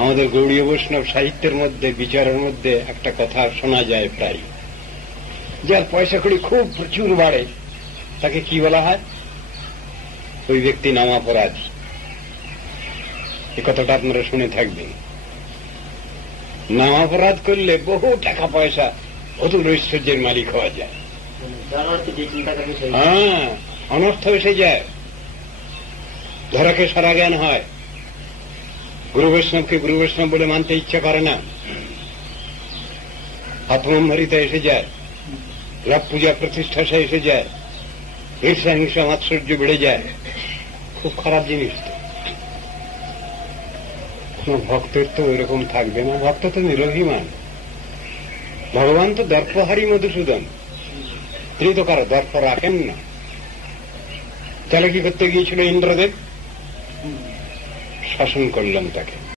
আমাদের গৌড়ীয় বৈষ্ণব সাহিত্যের মধ্যে, বিচারের মধ্যে একটা কথা শোনা যায় প্রায়, যার পয়সা কড়ি খুব প্রচুর বাড়ে তাকে কি বলা হয়? ওই ব্যক্তি নামাপরাধী। এ কথাটা আপনারা শুনে থাকবেন। নামাপরাধ করলে বহু টাকা পয়সা, অতুল ঐশ্বর্যের মালিক হওয়া যায়। হ্যাঁ, অনর্থ এসে যায়, ধরাকে সারা জ্ঞান হয়, গুরু বৈষ্ণবকে গুরু বৈষ্ণব বলে মানতে ইচ্ছা করে না, আত্মম্ভারিতা এসে যায়, লাভ পূজা প্রতিষ্ঠা এসে যায়, ঈর্ষা হিংসা মাৎসর্য বেড়ে যায়। খুব খারাপ জিনিস। তো কোন ভক্তের তো ওইরকম থাকবে না। ভক্ত তো নিরভিমান। ভগবান তো দর্পহারী মধুসূদন, তিনি তো কারো দর্প রাখেন না। তাহলে কি করতে গিয়েছিল ইন্দ্রদেব? শাসন করলেন তাকে।